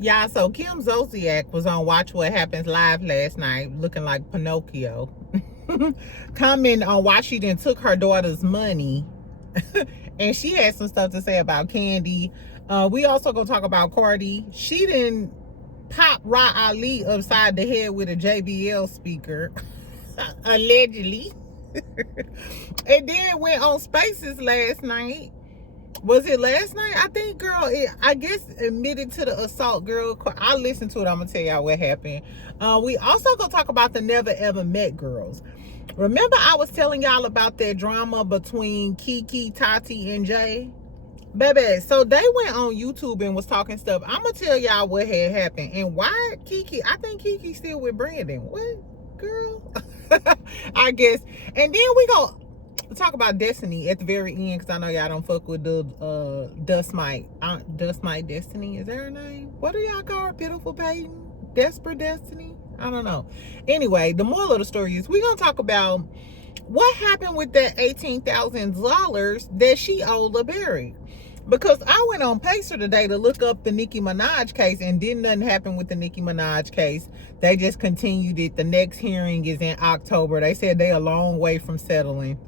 Yeah, so Kim Zodiac was on Watch What Happens Live last night looking like Pinocchio. Commenting on why she didn't took her daughter's money. And she had some stuff to say about Kandi. We also gonna talk about Cardi. She didn't pop Ra Ali upside the head with a JBL speaker. Allegedly. And then went on Spaces last night. Was it last night? I think, girl, I guess admitted to the assault, girl. I listened to it. I'm going to tell y'all what happened. We also going to talk about the Never Ever Met girls. Remember I was telling y'all about that drama between Kiki, Tati, and Jay? Baby, so they went on YouTube and was talking stuff. I'm going to tell y'all what had happened. And why Kiki, I think Kiki's still with Brandon. What, girl? I guess. And then we go talk about Destiny at the very end, because I know y'all don't fuck with the Dust Mite Destiny, is that her name? What do y'all call her? Beautiful Peyton? Desperate Destiny? I don't know. Anyway, the moral of the story is we're gonna talk about what happened with that $18,000 that she owed LaBerry. Because I went on Pacer today to look up the Nicki Minaj case, and didn't nothing happen with the Nicki Minaj case. They just continued it. The next hearing is in October. They said they a long way from settling.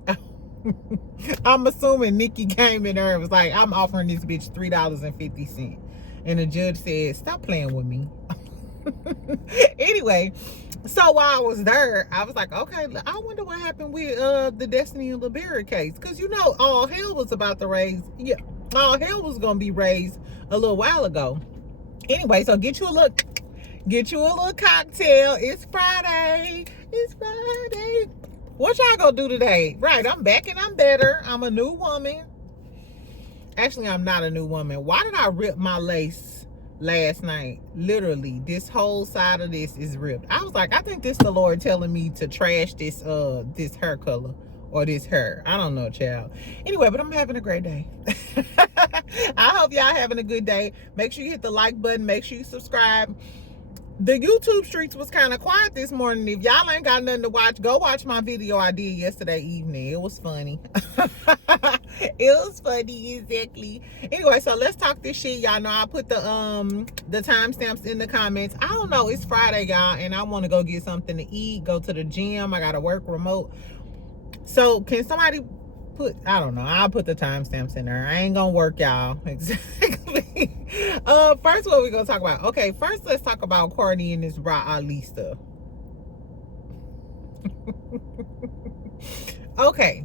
I'm assuming Nicki came in there and was like, I'm offering this bitch $3.50. And the judge said, stop playing with me. Anyway, so while I was there, I was like, okay, I wonder what happened with the Destiny and LaBerry case. Because, you know, all hell was about to raise. Yeah, all hell was going to be raised a little while ago. Anyway, so get you a little cocktail. It's Friday. It's Friday. What y'all gonna do today? Right, I'm back and I'm better. I'm a new woman. Actually, I'm not a new woman. Why did I rip my lace last night? Literally, this whole side of this is ripped. I was like, I think this the Lord telling me to trash this this hair color or this hair. I don't know, child. Anyway, but I'm having a great day. I hope y'all having a good day. Make sure you hit the like button. Make sure you subscribe. The YouTube streets was kind of quiet this morning. If y'all ain't got nothing to watch, go watch my video I did yesterday evening. It was funny. It was funny, exactly. Anyway, so let's talk this shit. Y'all know I put the timestamps in the comments. I don't know. It's Friday, y'all, and I want to go get something to eat, go to the gym. I got to work remote. So can somebody put, I don't know, I'll put the timestamps in there. I ain't gonna work, y'all. Exactly. First, what we gonna talk about? Okay, first let's talk about Cardi and this Ra Ali stuff. Okay,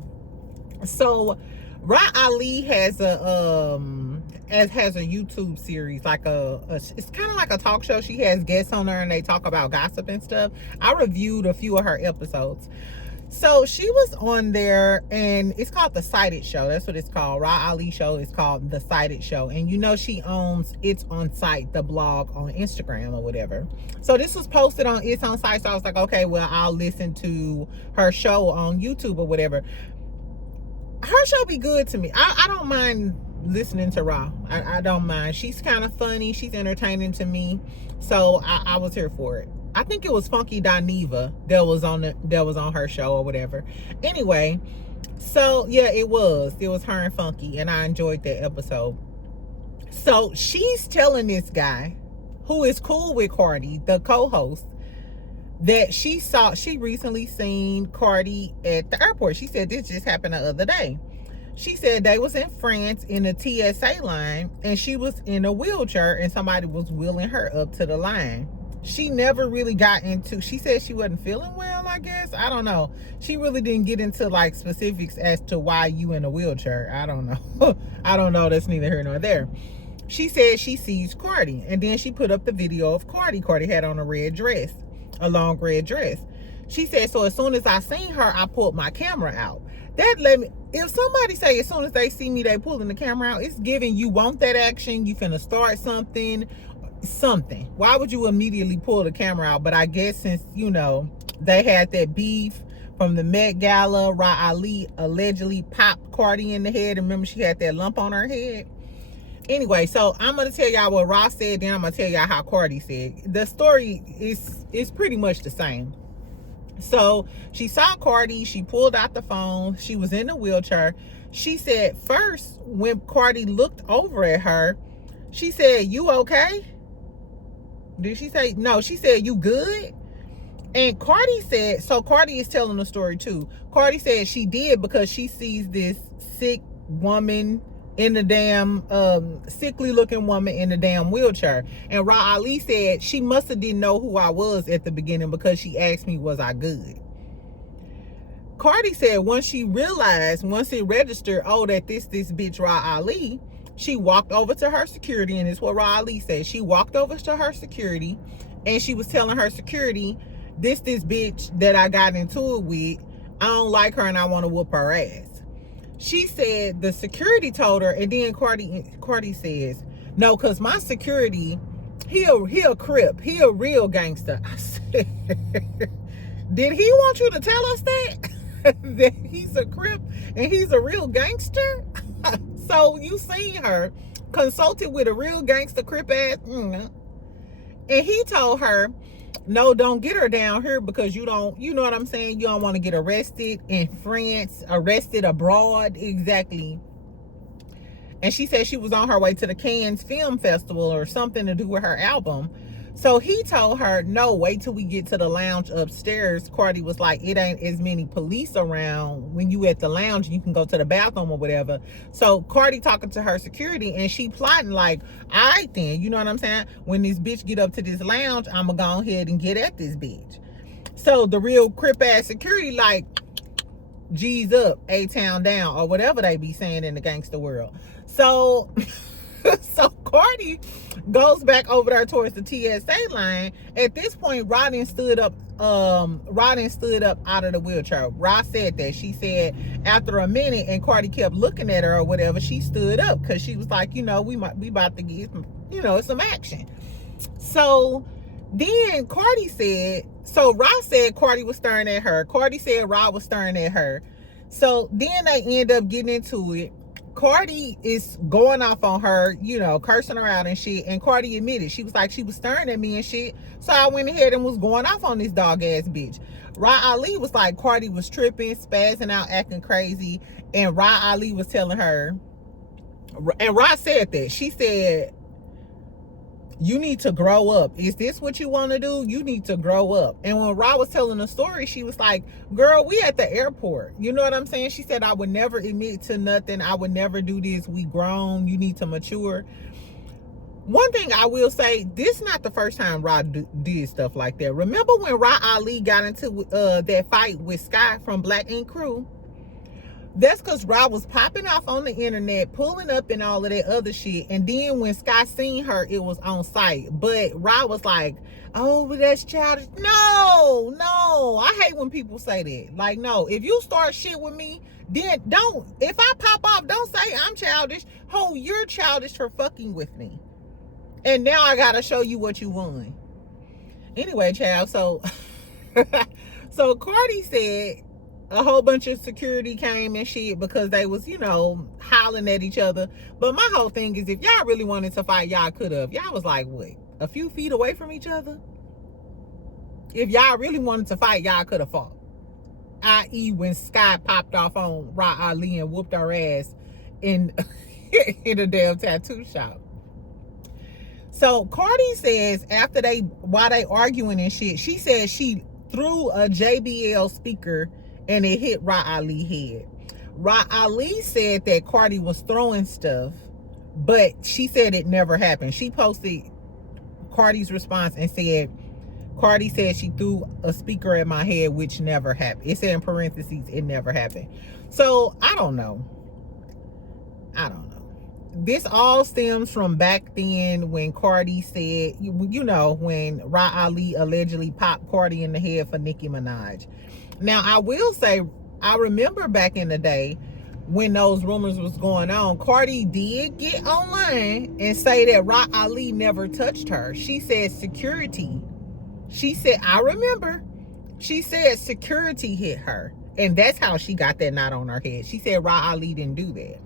so Ra Ali has a YouTube series, like it's kind of like a talk show. She has guests on there and they talk about gossip and stuff. I reviewed a few of her episodes. So she was on there, and it's called The Sighted Show. That's what it's called. Ra Ali Show is called The Sighted Show. And you know she owns It's On Site, the blog on Instagram or whatever. So this was posted on It's On Site. So I was like, okay, well, I'll listen to her show on YouTube or whatever. Her show be good to me. I don't mind listening to Ra. I don't mind. She's kind of funny. She's entertaining to me. So I was here for it. I think it was Funky Dineva that was on her show or whatever. Anyway, so yeah, it was her and Funky, and I enjoyed that episode. So she's telling this guy who is cool with Cardi, the co-host, that she recently seen Cardi at the airport. She said this just happened the other day. She said they was in France in a TSA line, and she was in a wheelchair and somebody was wheeling her up to the line. She never really got into, she said she wasn't feeling well, I guess. I don't know. She really didn't get into like specifics as to why you in a wheelchair. I don't know. I don't know. That's neither here nor there. She said she sees Cardi, and then she put up the video of Cardi. Cardi had on a red dress, a long red dress. She said, so as soon as I seen her, I pulled my camera out. That let me, if somebody say as soon as they see me, they pulling the camera out, it's giving you want that action, you finna start something. Why would you immediately pull the camera out? But I guess since, you know, they had that beef from the Met Gala, Ra Ali allegedly popped Cardi in the head. Remember, she had that lump on her head. Anyway, so I'm gonna tell y'all what Ra said, then I'm gonna tell y'all how Cardi said. The story is pretty much the same. So she saw Cardi, she pulled out the phone, she was in a wheelchair. She said first, when Cardi looked over at her, she said, "You okay?" Did she say no? She said, you good? And Cardi said, so Cardi is telling the story too. Cardi said she did because she sees this sick woman in the damn sickly looking woman in the damn wheelchair. And Ra Ali said she must have didn't know who I was at the beginning because she asked me, was I good? Cardi said once it registered, oh, that this bitch Ra Ali, she walked over to her security, and it's what Ra Ali said. She walked over to her security and she was telling her security, this bitch that I got into it with, I don't like her and I want to whoop her ass. She said the security told her, and then Cardi says, no, because my security, he a Crip, he a real gangster. I said, did he want you to tell us that? That he's a Crip and he's a real gangster? So you seen her consulted with a real gangster Crip ass, and he told her, no, don't get her down here because you know what I'm saying? You don't want to get arrested in France, arrested abroad, exactly. And she said she was on her way to the Cannes Film Festival or something to do with her album. So he told her, no, wait till we get to the lounge upstairs. Cardi was like, it ain't as many police around when you at the lounge. You can go to the bathroom or whatever. So Cardi talking to her security, and she plotting like, all right then, you know what I'm saying? When this bitch get up to this lounge, I'm going to go ahead and get at this bitch. So the real Crip ass security like, G's up, A-town down, or whatever they be saying in the gangster world. So... So Cardi goes back over there towards the TSA line. At this point, Rodden stood up out of the wheelchair. Rod said that. She said after a minute, and Cardi kept looking at her or whatever, she stood up because she was like, we about to get some action. So then Cardi said, so Rod said Cardi was staring at her. Cardi said Rod was staring at her. So then they end up getting into it. Cardi is going off on her, cursing her out and shit. And Cardi admitted, she was like, she was staring at me and shit. So I went ahead and was going off on this dog ass bitch. Ra Ali was like, Cardi was tripping, spazzing out, acting crazy. And Ra Ali was telling her, and Ra said that. She said, you need to grow up. Is this what you want to do? You need to grow up. And when Ra was telling the story, she was like, girl, we at the airport. You know what I'm saying? She said, I would never admit to nothing. I would never do this. We grown. You need to mature. One thing I will say, this is not the first time Ra did stuff like that. Remember when Ra Ali got into that fight with Sky from Black Ink Crew? That's because Ra was popping off on the internet, pulling up and all of that other shit. And then when Sky seen her, it was on site. But Ra was like, oh, that's childish. No. I hate when people say that. Like, no, if you start shit with me, then don't. If I pop off, don't say I'm childish. Oh, you're childish for fucking with me. And now I got to show you what you won. Anyway, child, so Cardi said, a whole bunch of security came and shit because they was, hollering at each other. But my whole thing is, if y'all really wanted to fight, y'all could have. Y'all was like, what, a few feet away from each other? If y'all really wanted to fight, y'all could have fought. I.e. when Sky popped off on Ra Ali and whooped her ass in, in a damn tattoo shop. So Cardi says while they arguing and shit, she said she threw a JBL speaker and it hit Ra Ali head. Ra Ali said that Cardi was throwing stuff, but she said it never happened. She posted Cardi's response and said, Cardi said she threw a speaker at my head, which never happened. It said in parentheses, it never happened. So I don't know. This all stems from back then when Cardi said, when Ra Ali allegedly popped Cardi in the head for Nicki Minaj. Now, I will say, I remember back in the day when those rumors was going on, Cardi did get online and say that Ra Ali never touched her. She said security. She said, I remember. She said security hit her. And that's how she got that knot on her head. She said Ra Ali didn't do that.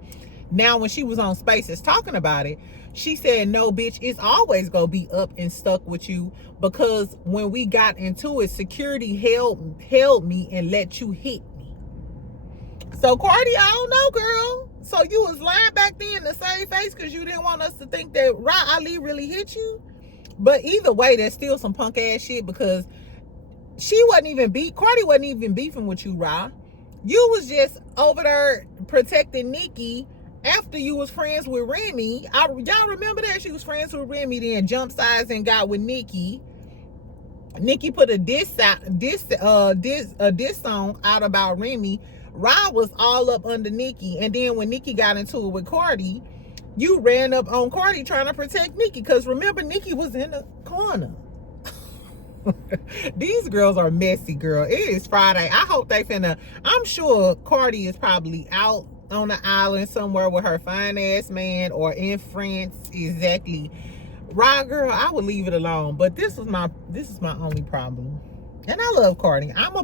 Now, when she was on Spaces talking about it, she said, no, bitch, it's always going to be up and stuck with you because when we got into it, security held me and let you hit me. So, Cardi, I don't know, girl. So, you was lying back then to save face because you didn't want us to think that Ra Ali really hit you? But either way, there's still some punk ass shit because Cardi wasn't even beefing with you, Ra. You was just over there protecting Nikki after you was friends with Remy. Y'all remember that? She was friends with Remy, then jumped sides and got with Nikki. Nikki put a diss song out about Remy. Ra was all up under Nikki, and then when Nikki got into it with Cardi, you ran up on Cardi trying to protect Nikki, because remember, Nikki was in the corner. These girls are messy, girl. It is Friday. I hope they finna. I'm sure Cardi is probably out on the island somewhere with her fine ass man, or in France. Exactly. Right, girl, I would leave it alone. But this is my only problem. And I love Cardi. I'm a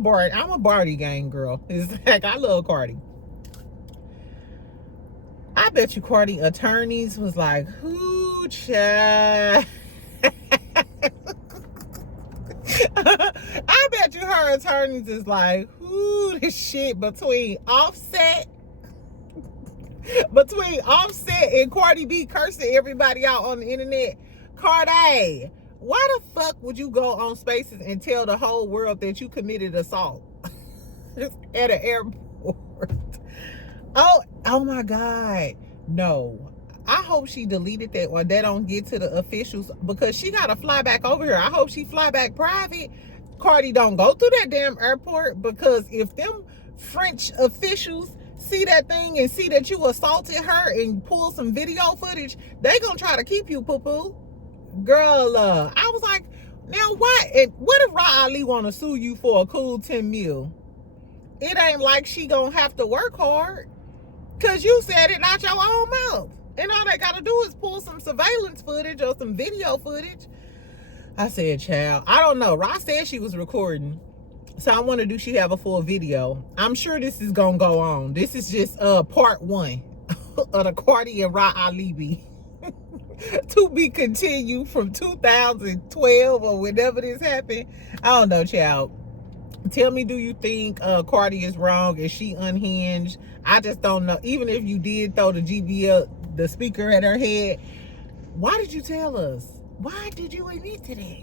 Barty gang girl. It's like, I love Cardi. I bet you Cardi attorneys was like, who, child? I bet you her attorneys is like, who, this shit between Offset and Cardi B cursing everybody out on the internet. Cardi, why the fuck would you go on Spaces and tell the whole world that you committed assault at an airport? Oh my God. No. I hope she deleted that, or they don't get to the officials, because she got to fly back over here. I hope she fly back private. Cardi don't go through that damn airport, because if them French officials see that thing and see that you assaulted her and pull some video footage, they gonna try to keep you, poo-poo. Girl, I was like, now why? And what if Ra Ali want to sue you for a cool 10 mil? It ain't like she gonna have to work hard, because you said it out your own mouth. And all they got to do is pull some surveillance footage or some video footage. I said, child, I don't know. Ra said she was recording. So I wonder, do she have a full video? I'm sure this is going to go on. This is just part one of the Cardi and Ra Ali beef. To be continued from 2012 or whenever this happened. I don't know, child. Tell me, do you think Cardi is wrong? Is she unhinged? I just don't know. Even if you did throw the GBL, the speaker at her head, why did you tell us? Why did you admit to that?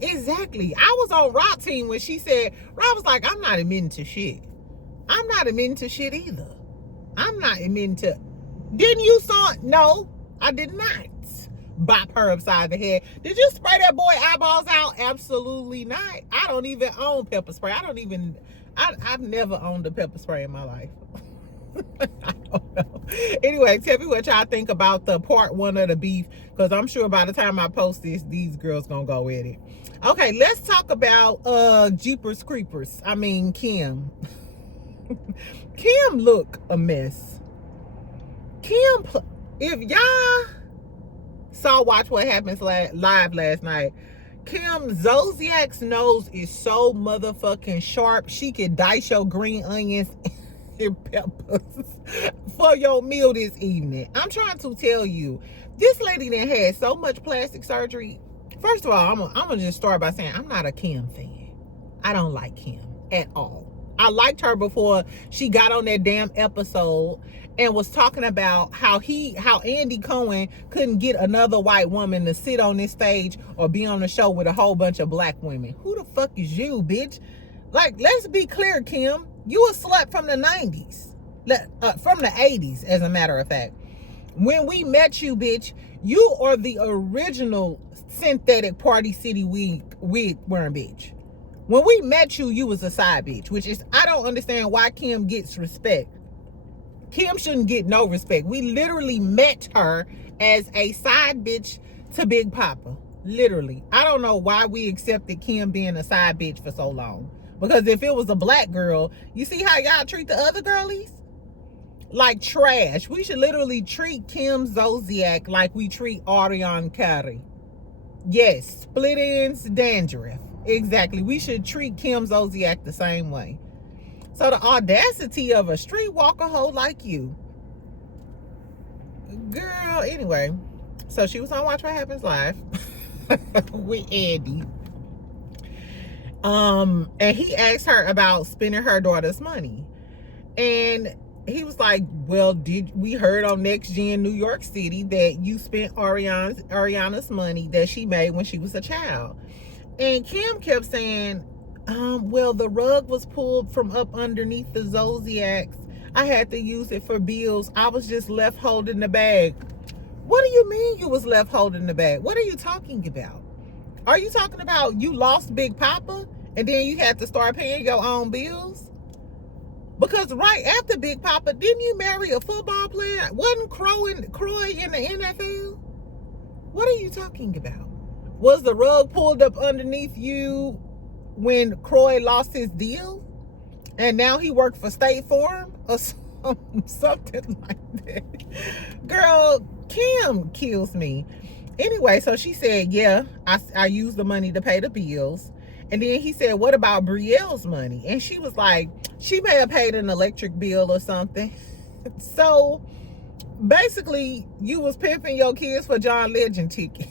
Exactly. I was on Rock team when she said, Rob was like, I'm not admitting to shit. I'm not admitting to shit either. I'm not admitting to. Didn't you saw it? No, I did not bop her upside the head. Did you spray that boy eyeballs out? Absolutely not. I don't even own pepper spray. I've never owned a pepper spray in my life. I don't know. Anyway, tell me what y'all think about the part one of the beef, because I'm sure by the time I post this, these girls gonna go with it. Okay, let's talk about Jeepers Creepers. I mean, Kim. Kim look a mess. Kim, if y'all saw Watch What Happens live last night, Kim Zodiac's nose is so motherfucking sharp. She could dice your green onions and peppers for your meal this evening. I'm trying to tell you, this lady that had so much plastic surgery. First of all, I'm gonna just start by saying I'm not a Kim fan. I don't like Kim at all. I liked her before she got on that damn episode and was talking about how Andy Cohen couldn't get another white woman to sit on this stage or be on the show with a whole bunch of black women. Who the fuck is you, bitch? Like, let's be clear, Kim. You a slut from the 90s. From the 80s, as a matter of fact. When we met you, bitch, you are the original synthetic Party City wig wearing bitch. When we met you, you was a side bitch, which is, I don't understand why Kim gets respect. Kim shouldn't get no respect. We literally met her as a side bitch to Big Papa. Literally. I don't know why we accepted Kim being a side bitch for so long. Because if it was a black girl, you see how y'all treat the other girlies? Like trash. We should literally treat Kim Zodiac like we treat Ariana Cardi. Yes, split ends, dandruff. Exactly. We should treat Kim Zodiac the same way. So the audacity of a streetwalker hoe like you. Girl, anyway. So she was on Watch What Happens Live with Andy. And he asked her about spending her daughter's money. And he was like, well, did we heard on Next Gen New York City that you spent Ariana's money that she made when she was a child. And Kim kept saying, well, the rug was pulled from up underneath the Zodiacs. I had to use it for bills. I was just left holding the bag. What do you mean you was left holding the bag? What are you talking about? Are you talking about you lost Big Papa and then you had to start paying your own bills? Because right after Big Papa, didn't you marry a football player? Wasn't Croy in the NFL? What are you talking about? Was the rug pulled up underneath you when Croy lost his deal? And now he worked for State Farm or something like that? Girl, Kim kills me. Anyway, so she said, yeah, I used the money to pay the bills. And then he said, what about Brielle's money? And she was like, she may have paid an electric bill or something. So basically, you was pimping your kids for John Legend tickets.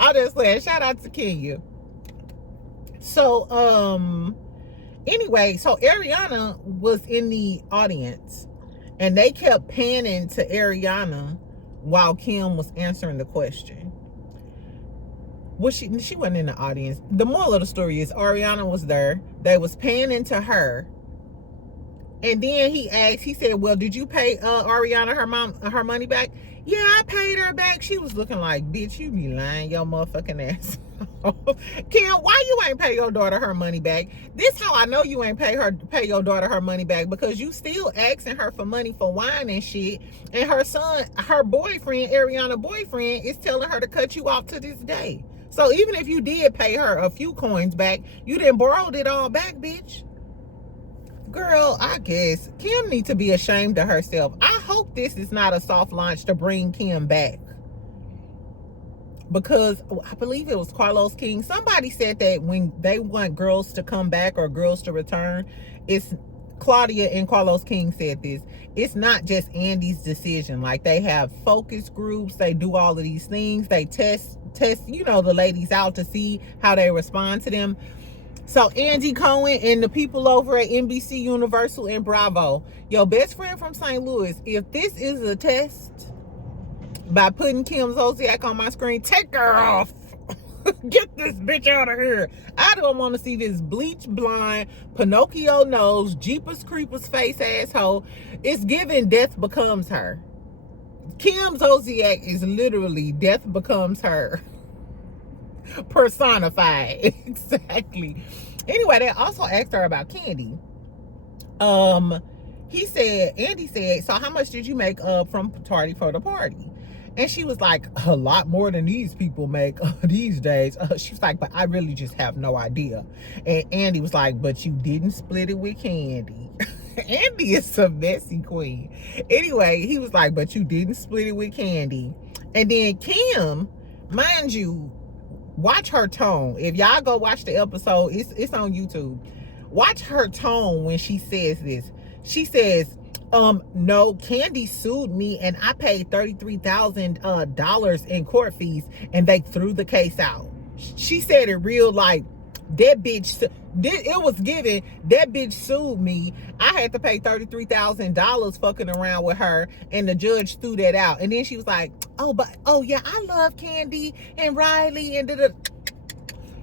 I'm just saying, shout out to Kenya. So, anyway, so Ariana was in the audience and they kept panning to Ariana while Kim was answering the question. Well, she wasn't in the audience. The moral of the story is Ariana was there. They was panning to her. And then he asked, he said, well, did you pay Ariana her money back? Yeah, I paid her back. She was looking like, bitch, you be lying your motherfucking ass. Kim, why you ain't pay your daughter her money back? This how I know you ain't pay your daughter her money back, because you still asking her for money for wine and shit. And her son, her boyfriend, Ariana boyfriend, is telling her to cut you off to this day. So even if you did pay her a few coins back, you didn't borrowed it all back, bitch. Girl, I guess Kim needs to be ashamed of herself. I hope this is not a soft launch to bring Kim back. Because I believe it was Carlos King. Somebody said that when they want girls to come back or girls to return, it's Claudia and Carlos King said this. It's not just Andy's decision. Like, they have focus groups. They do all of these things. They test, you know, the ladies out to see how they respond to them. So Andy Cohen and the people over at NBC Universal and Bravo, your best friend from St. Louis, if this is a test by putting Kim Zodiac on my screen, take her off. Get this bitch out of here. I don't want to see this bleach blonde, Pinocchio nose, Jeepers Creepers face asshole. It's giving Death Becomes Her. Kim Zodiac is literally Death Becomes Her personified. Exactly. Anyway, they also asked her about Kandi. Andy said, so how much did you make from Tardy for the Party? And she was like, a lot more than these people make these days. She was like, but I really just have no idea. And Andy was like, but you didn't split it with Kandi. Andy is a messy queen. Anyway, he was like, but you didn't split it with Kandi. And then Kim, mind you, watch her tone. If y'all go watch the episode, it's on YouTube. Watch her tone when she says this. She says, no, Kandi sued me and I paid $33,000 in court fees and they threw the case out. She said it real like, that bitch, it was given, that bitch sued me. I had to pay $33,000 fucking around with her and the judge threw that out. And then she was like, oh yeah, I love Kandi and Riley and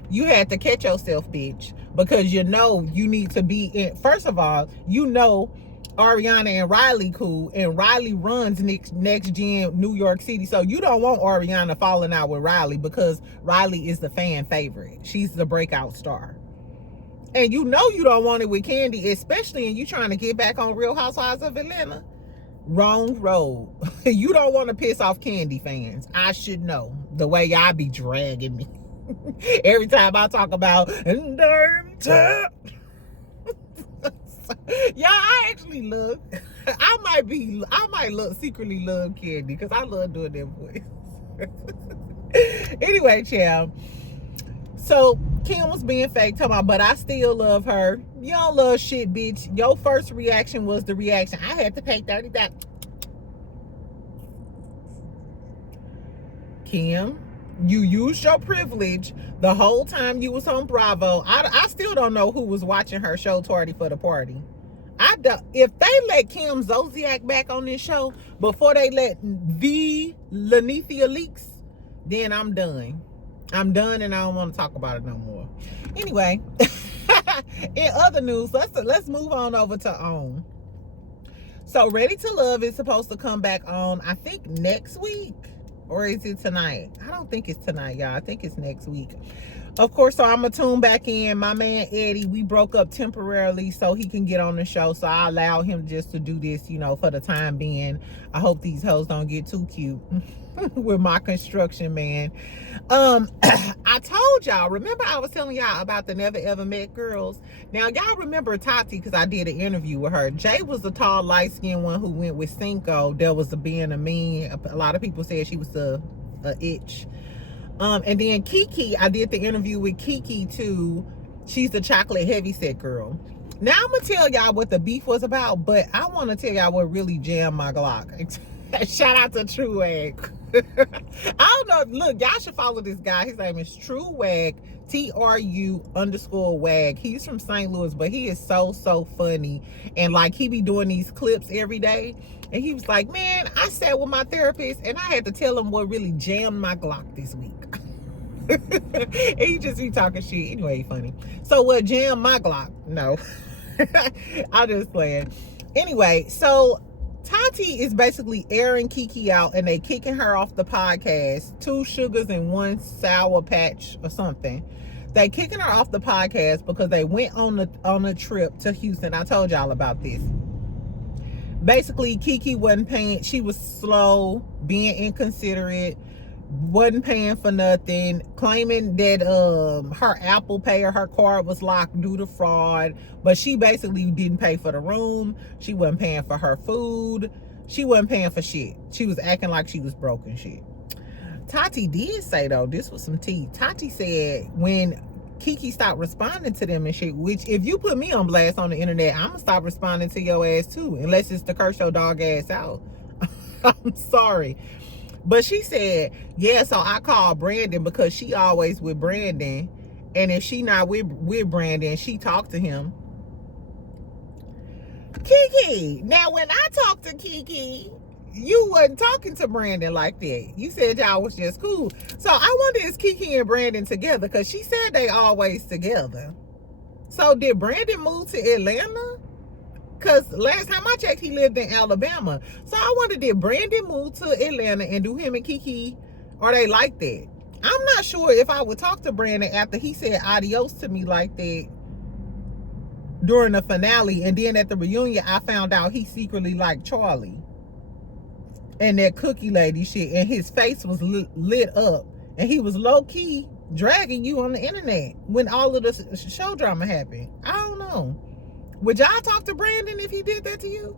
You had to catch yourself, bitch, because you know you need to be in. First of all, you know Ariana and Riley cool, and Riley runs Next Gen New York City, so you don't want Ariana falling out with Riley because Riley is the fan favorite. She's the breakout star. And you know you don't want it with Kandi, especially when you trying to get back on Real Housewives of Atlanta. Wrong road. You don't want to piss off Kandi fans. I should know, the way y'all be dragging me. Every time I talk about and I'm tapped. Y'all, I actually love, I might secretly love Kandi because I love doing that voice. Anyway, child. So Kim was being fake, talking about, but I still love her. You don't love shit, bitch. Your first reaction was the reaction. I had to pay $30. Kim, you used your privilege the whole time you was on Bravo. I still don't know who was watching her show Tardy for the Party. If they let Kim Zodiac back on this show before they let the Lanithia Leaks, then I'm done. I'm done, and I don't want to talk about it no more. Anyway, in other news, let's move on over to OWN. So Ready to Love is supposed to come back on, I think next week, or is it tonight? I don't think it's tonight, y'all. I think it's next week. Of course, so I'm going to tune back in. My man, Eddie, we broke up temporarily so he can get on the show. So I allowed him just to do this, you know, for the time being. I hope these hoes don't get too cute with my construction man. I told y'all, remember I was telling y'all about the Never Ever Met girls? Now, y'all remember Tati because I did an interview with her. Jay was the tall, light-skinned one who went with Cinco. There was being a mean. A lot of people said she was a itch. And then Kiki, I did the interview with Kiki too. She's the chocolate heavyset girl. Now I'm gonna tell y'all what the beef was about, but I want to tell y'all what really jammed my Glock. Shout out to True Wag. I don't know. Look, y'all should follow this guy. His name is True Wag, TRU_Wag. He's from St. Louis, but he is so funny. And like, he be doing these clips every day. And he was like, man, I sat with my therapist and I had to tell him what really jammed my Glock this week. He just be talking shit. Anyway, funny. So what jammed my Glock? No. I'm just playing. Anyway, so Tati is basically airing Kiki out and they kicking her off the podcast. 2 sugars and 1 sour patch or something. They kicking her off the podcast because they went on a trip to Houston. I told y'all about this. Basically, Kiki wasn't paying. She was slow, being inconsiderate, wasn't paying for nothing, claiming that her Apple Pay or her card was locked due to fraud, but she basically didn't pay for the room. She wasn't paying for her food. She wasn't paying for shit. She was acting like she was broke and shit. Tati did say, though, this was some tea. Tati said when Kiki stopped responding to them and shit, which if you put me on blast on the internet, I'm gonna stop responding to your ass too, unless it's to curse your dog ass out. I'm sorry. But she said, yeah, so I called Brandon because she always with Brandon, and if she not with Brandon, she talked to him. Kiki, now when I talked to Kiki, you wasn't talking to Brandon like that. You said y'all was just cool. So I wonder, is Kiki and Brandon together? Because she said they always together. So did Brandon move to Atlanta? Because last time I checked, he lived in Alabama. So I wonder, did Brandon move to Atlanta and do him and Kiki? Are they like that? I'm not sure if I would talk to Brandon after he said adios to me like that during the finale. And then at the reunion, I found out he secretly liked Charlie and that cookie lady shit, and his face was lit up, and he was low-key dragging you on the internet when all of the show drama happened. I don't know. Would y'all talk to Brandon if he did that to you?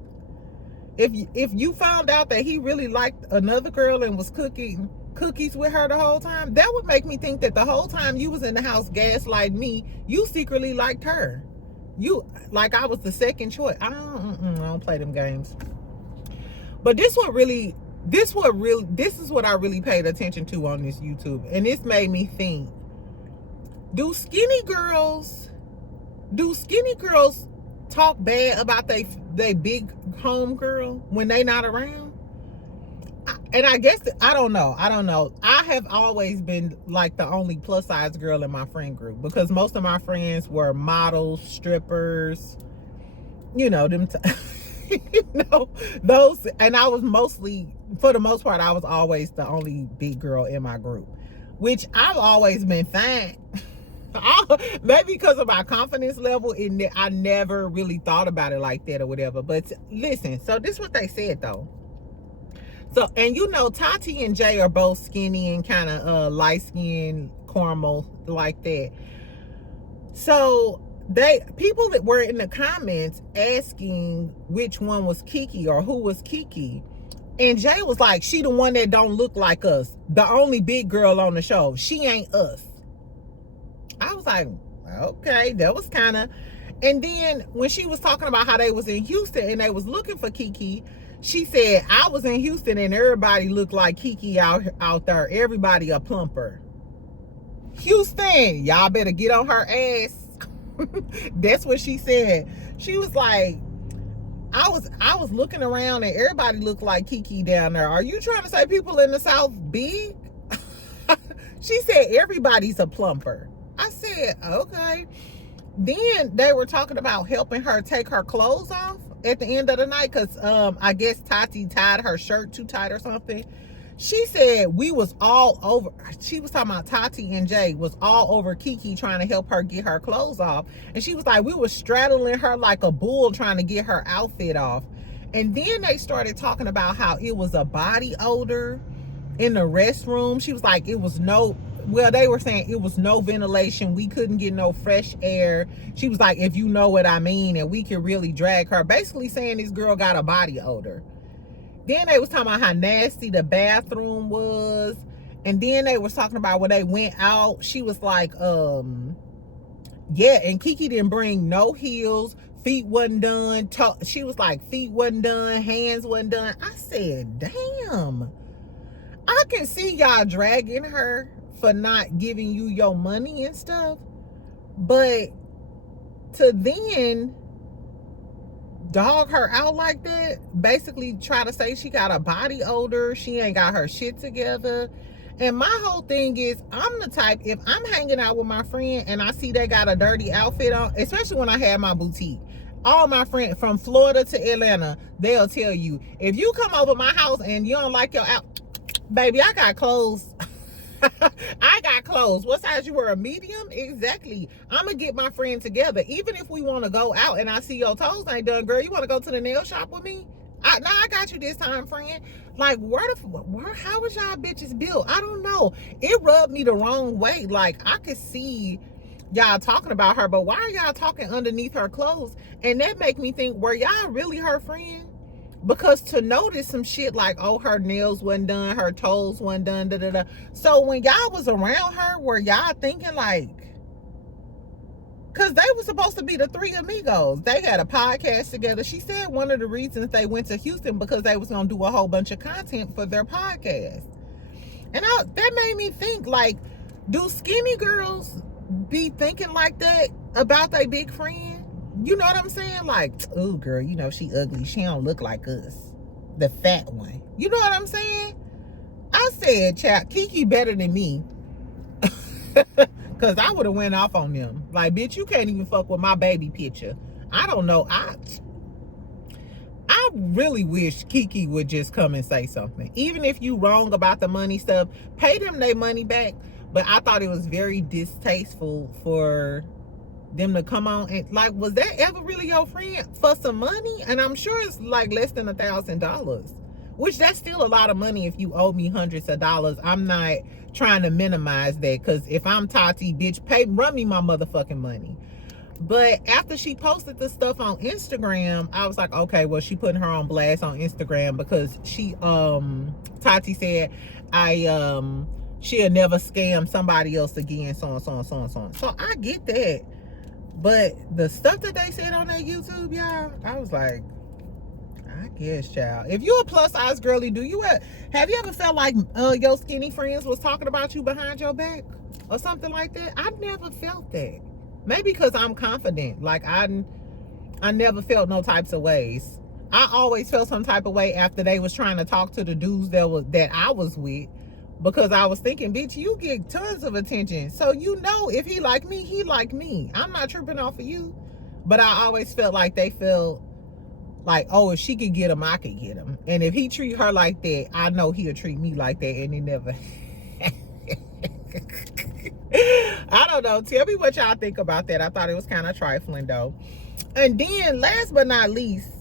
If you found out that he really liked another girl and was cooking cookies with her the whole time, that would make me think that the whole time you was in the house gaslighting me, you secretly liked her. You, like I was the second choice. I don't play them games. But this is what I really paid attention to on this YouTube. And this made me think, do skinny girls talk bad about they big home girl when they not around? And I guess, I don't know. I have always been like the only plus size girl in my friend group because most of my friends were models, strippers, you know, them you know, those, and I was mostly, for the most part, I was always the only big girl in my group, which I've always been fine. Maybe because of my confidence level, I never really thought about it like that or whatever. But listen, so this is what they said though. So, and you know, Tati and Jay are both skinny and kind of light skinned, caramel like that. So people that were in the comments asking which one was Kiki or who was Kiki, and Jay was like, she the one that don't look like us, the only big girl on the show, she ain't us. I was like, okay, that was kind of. And then when she was talking about how they was in Houston and they was looking for Kiki, she said, I was in Houston and everybody looked like Kiki out there, everybody a plumper. Houston, y'all better get on her ass. That's what she said. She was like, I was looking around and everybody looked like Kiki down there. Are you trying to say people in the South big? She said everybody's a plumper. I said, okay. Then they were talking about helping her take her clothes off at the end of the night because I guess Tati tied her shirt too tight or something. She said we was all over. She was talking about Tati and Jay was all over Kiki trying to help her get her clothes off. And she was like, we were straddling her like a bull trying to get her outfit off. And then they started talking about how it was a body odor in the restroom. She was like, it was no, well, they were saying it was no ventilation. We couldn't get no fresh air. She was like, if you know what I mean, and we could really drag her. Basically saying this girl got a body odor. Then they was talking about how nasty the bathroom was. And then they was talking about when they went out, she was like, yeah, and Kiki didn't bring no heels. Feet wasn't done. She was like, feet wasn't done. Hands wasn't done. I said, damn. I can see y'all dragging her for not giving you your money and stuff. But to then dog her out like that, basically try to say she got a body odor, she ain't got her shit together. And my whole thing is, I'm the type, if I'm hanging out with my friend and I see they got a dirty outfit on, especially when I have my boutique, all my friends from Florida to Atlanta, they'll tell you, if you come over my house and you don't like your outfit, baby, I got clothes. I got clothes. What size you wear? A medium? Exactly. I'm gonna get my friend together. Even if we want to go out and I see your toes ain't done, girl, you want to go to the nail shop with me? I got you this time, friend. Like, how was y'all bitches built? I don't know. It rubbed me the wrong way. Like, I could see y'all talking about her, but why are y'all talking underneath her clothes? And that make me think, were y'all really her friend? Because to notice some shit like, oh, her nails wasn't done, her toes wasn't done, da da da. So when y'all was around her, were y'all thinking like, because they were supposed to be the three amigos. They had a podcast together. She said one of the reasons they went to Houston because they was going to do a whole bunch of content for their podcast. And that made me think, like, do skinny girls be thinking like that about their big friend? You know what I'm saying? Like, oh, girl, you know, she ugly. She don't look like us. The fat one. You know what I'm saying? I said, child, Kiki better than me. Because I would have went off on them. Like, bitch, you can't even fuck with my baby picture. I don't know. I really wish Kiki would just come and say something. Even if you wrong about the money stuff, pay them their money back. But I thought it was very distasteful for them to come on and, like, was that ever really your friend for some money? And I'm sure it's like less than $1,000, which that's still a lot of money if you owe me hundreds of dollars. I'm not trying to minimize that, because if I'm Tati, bitch, run me my motherfucking money. But after she posted the stuff on Instagram, I was like, okay, well, she putting her on blast on Instagram because she Tati said she'll never scam somebody else again, so on, so on, so on, so on. So I get that. But the stuff that they said on that YouTube, y'all, I was like, I guess, child. If you're a plus size girly, have you ever felt like your skinny friends was talking about you behind your back or something like that? I never felt that. Maybe because I'm confident. Like, I never felt no types of ways. I always felt some type of way after they was trying to talk to the dudes that I was with. Because I was thinking, bitch, you get tons of attention. So you know if he like me, he like me. I'm not tripping off of you. But I always felt like they felt like, oh, if she could get him, I could get him. And if he treat her like that, I know he'll treat me like that. And he never... I don't know. Tell me what y'all think about that. I thought it was kind of trifling, though. And then, last but not least,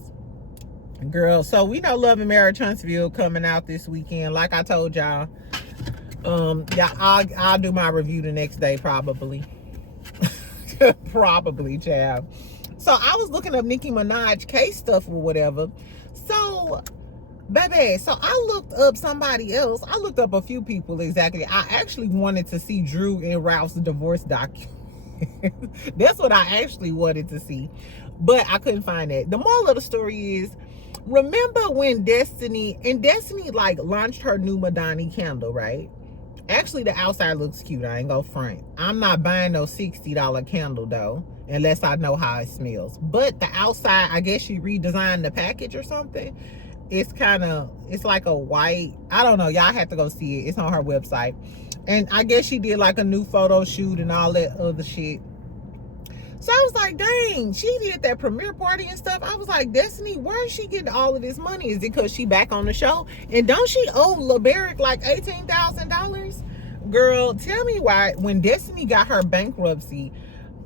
girl, so we know Love and Marriage Huntsville coming out this weekend. Like I told y'all. Yeah, I'll do my review the next day, probably. Probably, child. So I was looking up Nicki Minaj case stuff or whatever. So, baby, so I looked up somebody else. I looked up a few people, exactly. I actually wanted to see Drew and Ralph's divorce document. That's what I actually wanted to see. But I couldn't find that. The moral of the story is, remember when Destiny like launched her new Madani candle, right? Actually, the outside looks cute. I ain't gonna front. I'm not buying no $60 candle though. unless I know how it smells. But the outside, I guess she redesigned the package or something. It's it's like a white, I don't know, y'all have to go see it. It's on her website. And I guess she did like a new photo shoot and all that other shit. So I was like, dang, she did that premiere party and stuff. I was like, Destiny, where is she getting all of this money? Is it because she back on the show? And don't she owe Laderrius like $18,000? Girl, tell me why when Destiny got her bankruptcy,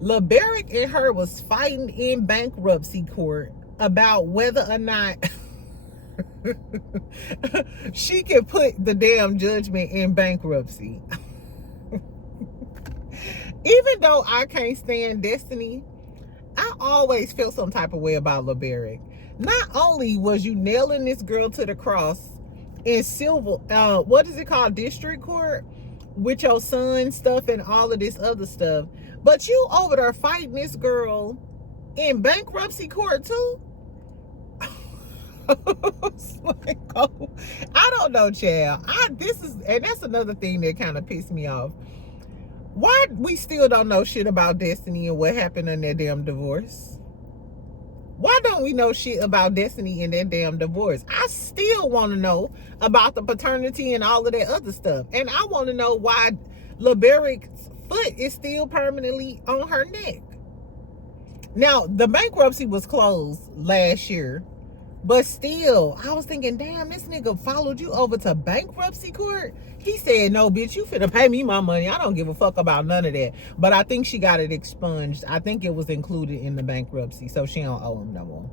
Laderrius and her was fighting in bankruptcy court about whether or not she could put the damn judgment in bankruptcy. Even though I can't stand Destiny, I always feel some type of way about Laderrius. Not only was you nailing this girl to the cross in civil, what is it called, district court, with your son stuff and all of this other stuff, but you over there fighting this girl in bankruptcy court too. Like, oh, I don't know, child. And that's another thing that kind of pissed me off. Why we still don't know shit about Destiny and what happened in their damn divorce? Why don't we know shit about Destiny and their damn divorce? I still want to know about the paternity and all of that other stuff. And I want to know why Laderrius' foot is still permanently on her neck. Now, the bankruptcy was closed last year. But still, I was thinking, damn, this nigga followed you over to bankruptcy court? He said, no, bitch, you finna pay me my money. I don't give a fuck about none of that. But I think she got it expunged. I think it was included in the bankruptcy, so she don't owe him no more.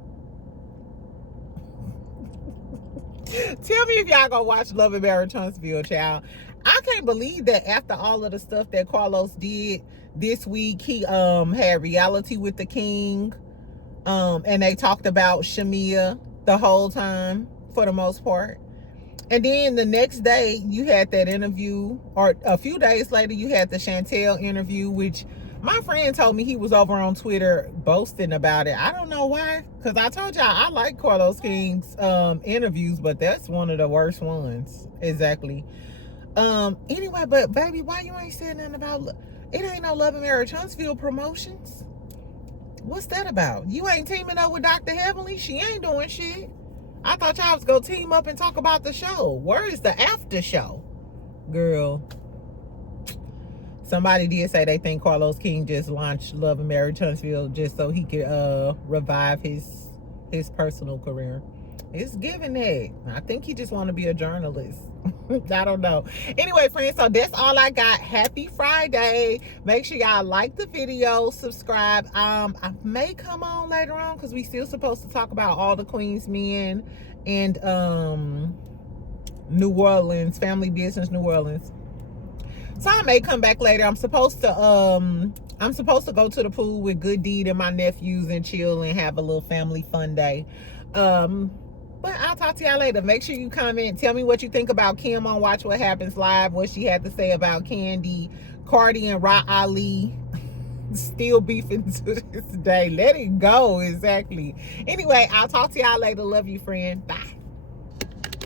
Tell me if y'all gonna watch Love and Marriage Huntsville, child. I can't believe that after all of the stuff that Carlos did this week, he had reality with the king. And they talked about Shamia the whole time, for the most part. And then the next day, you had that interview, or a few days later, you had the Chantel interview, which my friend told me he was over on Twitter boasting about it. I don't know why, because I told y'all I like Carlos King's interviews, but that's one of the worst ones. Exactly. Anyway, but baby, why you ain't saying nothing about it? Ain't no Love and Marriage Huntsville promotions. What's that about? You ain't teaming up with Dr. Heavenly? She ain't doing shit. I thought y'all was gonna team up and talk about the show. Where is the after show? Girl. Somebody did say they think Carlos King just launched Love and Marriage Huntsville just so he could revive his personal career. It's giving that. I think he just want to be a journalist. I don't know. Anyway, friends, so that's all I got. Happy Friday. Make sure y'all like the video, subscribe. I may come on later on because we still supposed to talk about all the Queens men and New Orleans, family business New Orleans. So I may come back later. I'm supposed to go to the pool with Good Deed and my nephews and chill and have a little family fun day. But I'll talk to y'all later. Make sure you comment. Tell me what you think about Kim on Watch What Happens Live. What she had to say about Kandi, Cardi, and Ra Ali. Still beefing to this day. Let it go. Exactly. Anyway, I'll talk to y'all later. Love you, friend. Bye.